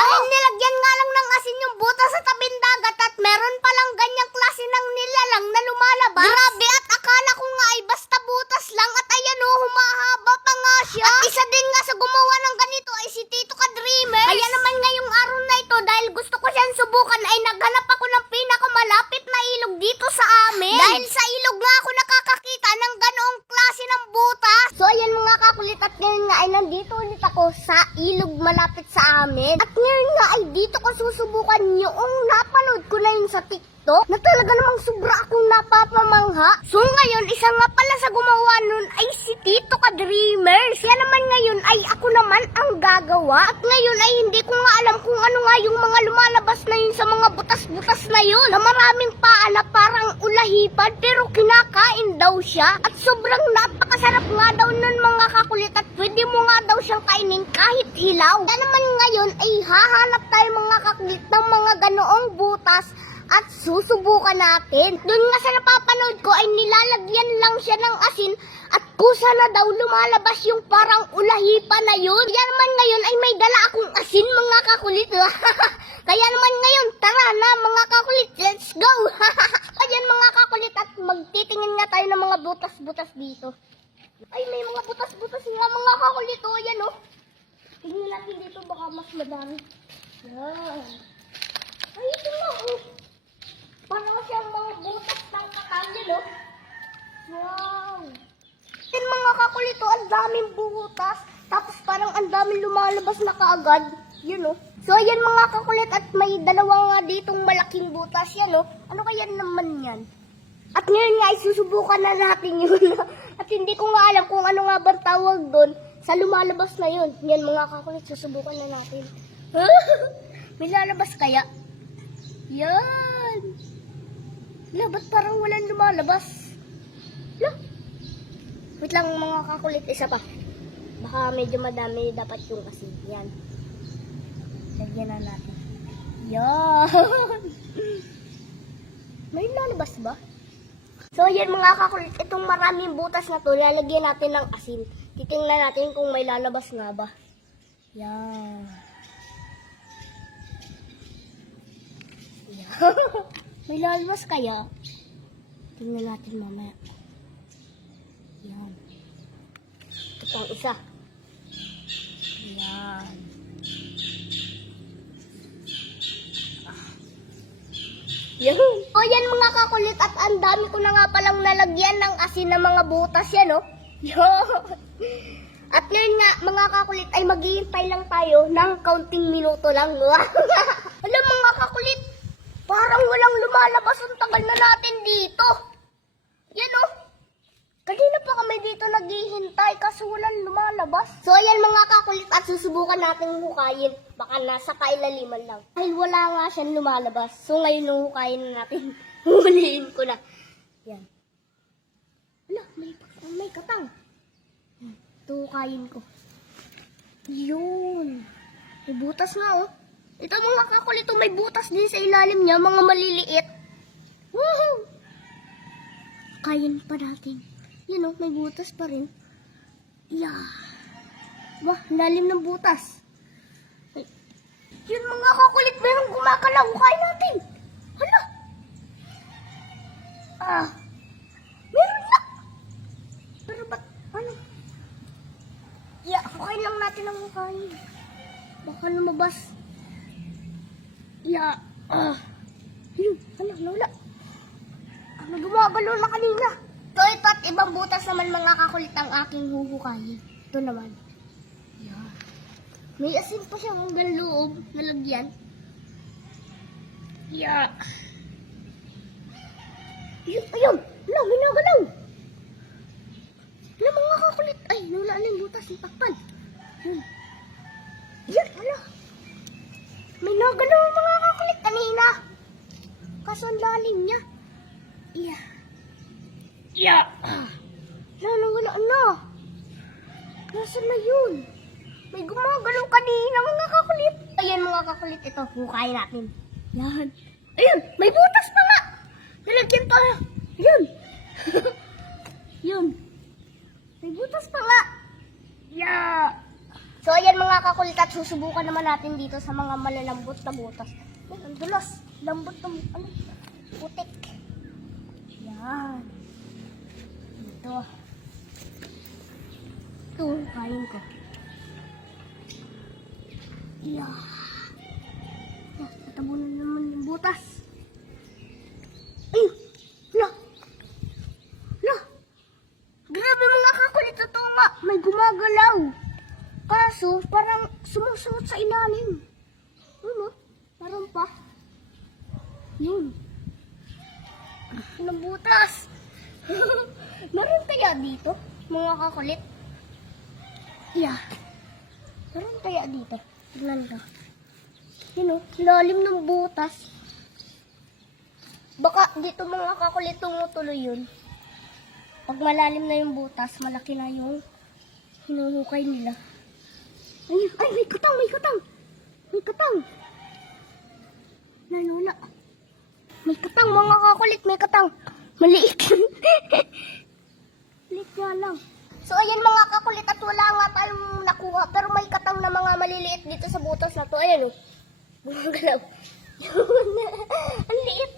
Dahil nilagyan nga lang ng asin yung butas sa tabing dagat at meron palang ganyang klase ng nilalang na lumalabas. Grabe, at akala ko nga ay basta butas lang at ayan o, humahaba pa nga siya. At isa din nga sa gumawa ng ganito ay si Tito Ka Dreamer. Kaya naman ngayong araw na ito, dahil gusto ko siyang subukan, ay naghanap ako ng pinakamalapit na ilog dito sa amin. Dahil sa ilog nga ako nakakakita ng ganoong klase ng butas. So ayan mga kakulit, at ngayon nga ay nandito ulit ako sa ilog malapit sa amin. At ngayon nga ay dito ko susubukan yung napanood ko na yun sa TikTok na talaga namang sobra akong napapamangha. So ngayon, isa nga pala sa gumawa nun ay si Tito Ka Dreamer. Siya naman ngayon ay ako naman ang gagawa. At ngayon ay hindi ko nga alam kung ano nga yung mga lumalabas na yun sa mga butas-butas na yun, na maraming paa na parang ulahipad pero kinakain daw siya. At sobrang napakasarap nga daw nun mga kakulit, at pwede mo nga daw siyang kainin kahit hilaw. Kaya naman ngayon ay hahanap tayo mga kakulit ng mga ganoong butas at susubukan natin. Doon nga sa napapanood ko ay nilalagyan lang siya ng asin at kusa na daw lumalabas yung parang ulahipa na yun. Kaya naman ngayon ay may dala akong asin mga kakulit. Kaya naman ngayon, tara na mga kakulit, let's go! Ayan mga kakulit, at magtitingin nga tayo ng mga butas-butas dito. Ay, may mga butas-butas nga mga kakulit. O, ayan o. Tingnan natin dito, baka mas madami. Yan. Ay, ito nga o. Parang siyang mga butas ng kakangin o. Wow. Yan mga kakulit o, ang daming butas. Tapos parang ang daming lumalabas na kaagad. Yun o. So, ayan mga kakulit, at may dalawa nga ditong malaking butas yan o. Ano kaya naman yan? At ngayon nga ay susubukan na natin yun. At hindi ko nga alam kung ano nga ba tawag doon sa lumalabas na yun. Yan mga kakulit, susubukan na natin. May lalabas kaya? Yan. La, ba't parang walang lumalabas? La. Wait lang mga kakulit, isa pa. Baka medyo madami dapat yung kasi. Yan. Lagyan na natin. Yan. May lalabas ba? So, yan mga kakulit, itong maraming butas na to, lalagyan natin ng asin. Titingnan natin kung may lalabas nga ba. Yan. Yan. May lalabas kaya? Tingnan natin mamaya. Yan. Ito pang isa. Yan. Yan. O yan mga kakulit, at ang dami ko na nga palang nalagyan ng asin na mga butas yan, no? Yan. At ngayon nga mga kakulit ay maghihintay lang tayo ng kaunting minuto lang. Alam mga kakulit, parang walang lumalabas, ang tagal na natin dito. Yan, no? Kanina pa kami dito naghihintay kasi walang lumalabas. So ayan mga kakulit, at susubukan natin hukayin. Baka nasa kailaliman lang. Dahil wala nga siyang lumalabas. So ngayon nung hukayin na natin, huliin ko na. Yan. Ala, may katang. Ito hukayin ko. Yun. May butas nga oh. Ito mga kakulit, may butas din sa ilalim niya, mga maliliit. Woohoo! Hukayin pa natin. Yan o, may butas pa rin. Yeah. Bah, lalim ng butas. Ay. Yun mga kakulit, mayroong gumagalaw. Hukayin natin. Hala. Meron na. Pero ba't, ano? Yeah, hukayin lang natin ang hukayin. Baka lumabas. Yeah. Yun, ano, nawala. May gumagalaw na kanina. So, ito at ibang butas naman mga kakulit ang aking huhukayin. Ito naman. Yan. May asin pa siyang hanggang loob na lagyan. Yeah. Ayun, ayun. Wala, may nagalaw. Wala mga kakulit. Ay, nawala na yung butas. Yung takpan. Yun. Yan, wala. May nagalaw mga kakulit kanina. Kaso ang lalim niya. Yeah. Yeah. Wala na. Nasaan na yun? May gumagalaw kanina mga kakulit. Ayan mga kakulit, ito. Hukayin natin. Yan. Ayun, may butas pa nga. Nalagyan pa. Yun. Yun. May butas pa nga. Yeah. So, ayan mga kakulit at susubukan naman natin dito sa mga malalambot na butas. Ay, ang dulas. Lambot ng, putik. Yan. Ito. Ito, kain ko. Yeah. Tatabunan naman yung butas. Ay! La! La! Grabe mga kakulit, totoo nga. May gumagalaw. Kaso, parang sumusuot sa ilalim. Ano? Parang pa. Yun. Ang butas. Meron kaya dito, mga kakulit? Yeah. Meron kaya dito? Tignan ka. Yun o, lalim ng butas. Baka dito mga kakulit tumutuloy yun. Pag malalim na yung butas, malaki na yung hinuhukay nila. Ay, may katang, may katang. May katang. Nalula. May katang mga kakulit, may katang. Maliit. Maliit nga lang. So, ayan mga kakulit at wala nga tayong nakuha. Pero may katang na mga maliliit dito sa butas na to. Ayan o. Bumagalaw. Ang liit.